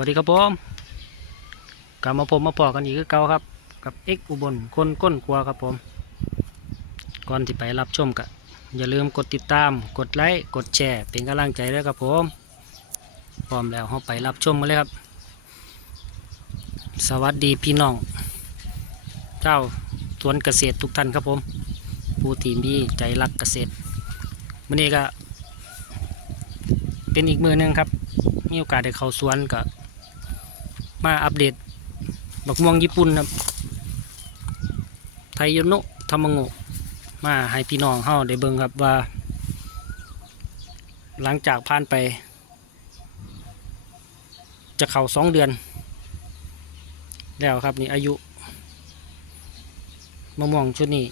วัสดีครับผมกลับมาผมมาพอกันอีกคือเก่าครับ กับเอ็กอุบลคนก้นครัวครับผม ก่อนที่ไปรับชมกะอย่าลืมกดติดตาม กดไลค์กดแชร์ เป็นกำลังใจด้วยครับผมพร้อมแล้วเราไปรับชมกันเลยครับ สวัสดีพี่น้อง เจ้าสวนเกษตรทุกท่านครับผม ผู้ที่มีใจรักเกษตรวันนี้ก็ เป็นอีกมือหนึงครับ มีโอกาสได้เข้าสวนก็ มาอัปเดตบักม่วงญี่ปุ่นครับ ไทยโยโนะทามังโงมาให้พี่น้องเฮาได้เบิ่งครับว่า หลังจากผ่านไป จะเข้าสองเดือน แล้วครับนี่อายุมะม่วงชุดนี้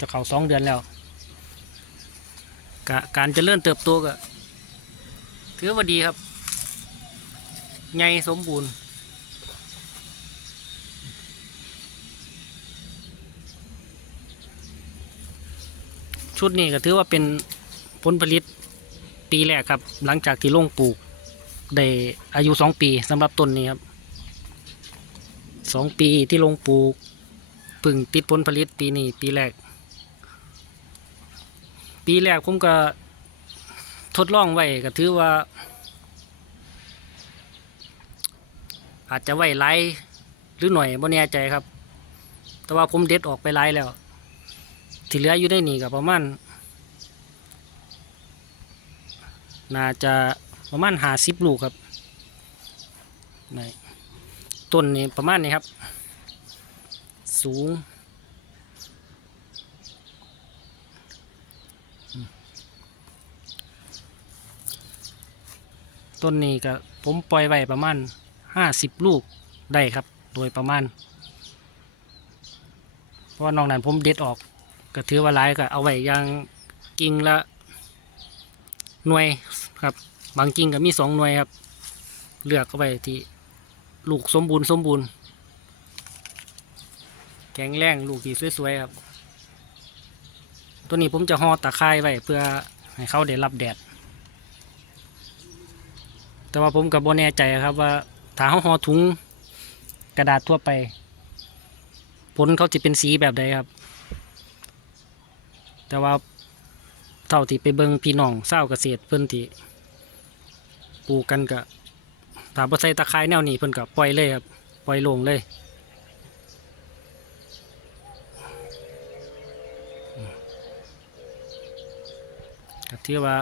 จะเข้าสองเดือนแล้วกะการเจริญเติบโตก็ถือว่าดีครับ ใหญ่สมบูรณ์ชุดนี้ก็ถือว่าเป็นผลผลิตปีแรกครับ หลังจากที่ลงปลูกได้อายุสองปีสำหรับต้นนี้ครับสองปีที่ลงปลูกพึ่งติดผลผลิตปีนี้ปีแรก ปีแรกผมก็ทดลองไว้ก็ถือว่า อาจจะไว้ไล่หรือหน่อยบ่แน่ใจครับ แต่ว่าผมเด็ดออกไปไล่แล้ว ที่เหลืออยู่ได้นี่ก็ประมาณน่าจะประมาณหาสิบลูกครับในต้นนี้ประมาณนี้ครับ สูงต้นนี้ก็ผมปล่อยไว้ประมาณ ห้าสิบลูกได้ครับ โดยประมาณ เพราะว่านอกนั้นผมเด็ดออก ก็ถือว่าหลายก็เอาไว้ยางกิ่งละหน่วยครับ บางกิ่งก็มีสองหน่วยครับ เลือกเอาไว้ที่ลูกสมบูรณ์สมบูรณ์ แข็งแรงลูกที่สวยๆครับ ตัวนี้ผมจะห่อตะไคร้ไว้เพื่อให้เขาได้รับแดด แต่ว่าผมกับโบแน่ใจครับว่า ถ้าเขาห่อถุงกระดาษทั่วไป ผลเขาจะเป็นสีแบบใดครับ แต่ว่าเท่าที่ไปเบิงพี่น้องเศร้าเกษตรเพิ่อนที่ปลูกกันก็ถ้าบ่ใส่ตะไคร้แนวนี้เพิ่นก็ปล่อยเลยครับ ปล่อยลงเลยถือว่า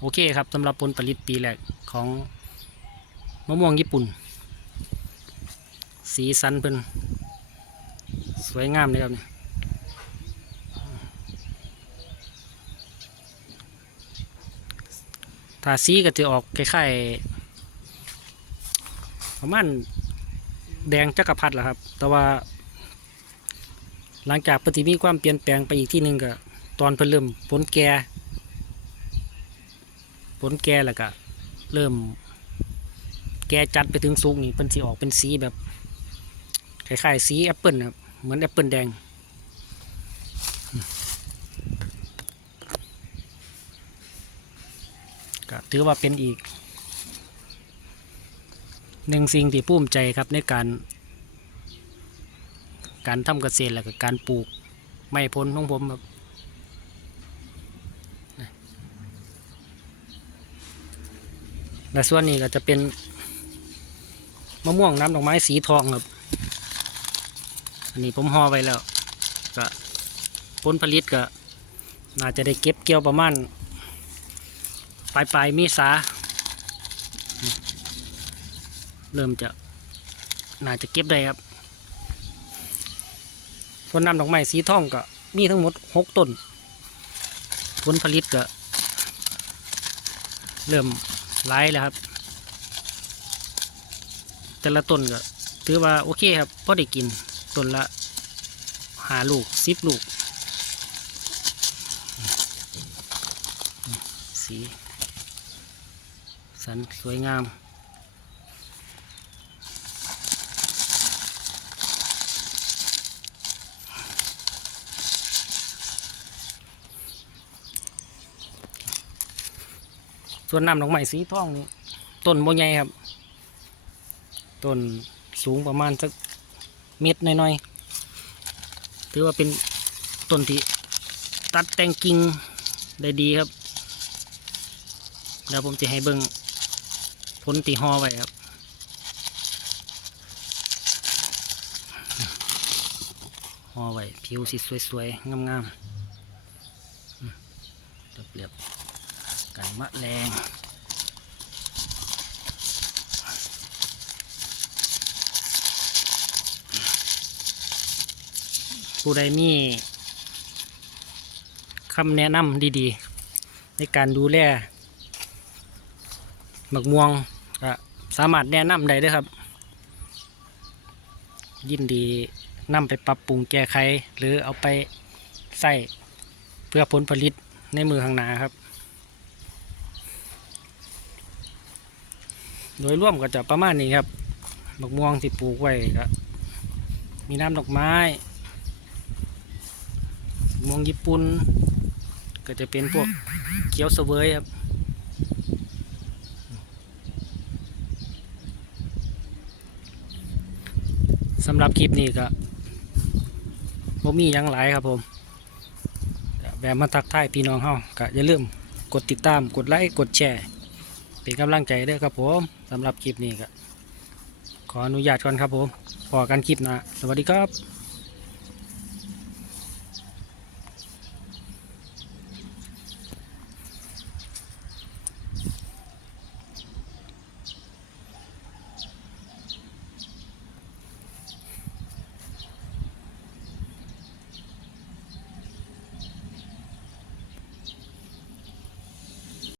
โอเคครับสำหรับผลผลิตปีแรกของมะม่วงญี่ปุ่น สีสันเพิ่นสวยงามเลยครับเนี่ยถ้าสีก็จะออกคล้ายๆประมาณแดงจักรพรรดิแหละครับ แต่ว่า หลังจากปฏิมีความเปลี่ยนแปลงไปอีกที่หนึ่งก็ ตอนเพิ่นเริ่มผลแก่ผลแก่แล้วก็เริ่ม แก่จัดไปถึงสูงนี่เป็นสีออกเป็นสีแบบ คล้ายๆสีแอปเปิลนะครับ เหมือนแอปเปิลแดง ก็ถือว่าเป็นอีก หนึ่งสิ่งที่ภูมิใจครับในการ การทำเกษตรแล้วก็การปลูกไม้ผลของผมครับและส่วนนี้ก็จะเป็นมะม่วงน้ำดอกไม้สีทองครับ อันนี้ผมห่อไว้แล้ว ก็ผลผลิตก็ น่าจะได้เก็บเกี่ยวประมาณปลายปลายเมีษาเริ่มจะ น่าจะเก็บได้ครับส่วนน้ำดอกไม้สีทองก็มีทั้งหมดหกต้น ผลผลิตก็ เริ่มไล่แล้วครับ แต่ละต้นก็ ถือว่าโอเคครับพอได้กิน ต้นละหาลูกสิบลูก สีสันสวยงามส่วนน้ำดอกไม้สีทองนี่ต้นโบใหญ่ครับ ต้นสูงประมาณสัก เม็ดหน่อยๆ ถือว่าเป็นต้นที่ตัดแต่งกิ่งได้ดีครับ แล้วผมจะให้เบิ่งผลตีห่อไว้ครับห่อไว้ผิวสิสวยๆ งามๆเรียบๆกันมะแรง ผู้ใดมีคำแนะนำดีๆ ในการดูแลหมักม่วงก็สามารถแนะนำได้ด้วยครับ ยินดีนำไปปรับปรุงแก้ไข หรือเอาไปใส่เพื่อผลผลิตในมือข้างหน้าครับ โดยร่วมก็จะประมาณนี้ครับบักม่วงที่ปลูกไว้ก็มีน้ำดอกไม้ ม่วงญี่ปุ่นก็จะเป็นพวกเขียวเสวยครับสำหรับคลิปนี้ก็บ่มียังหลายครับผมแวะมาทักทายพี่น้องเฮาก็อย่าลืมกดติดตามกดไลค์กดแชร์เป็นกำลังใจด้อครับผมสำหรับคลิปนี้ก็ขออนุญาตก่อนครับผมพอกันคลิปนะสวัสดีครับ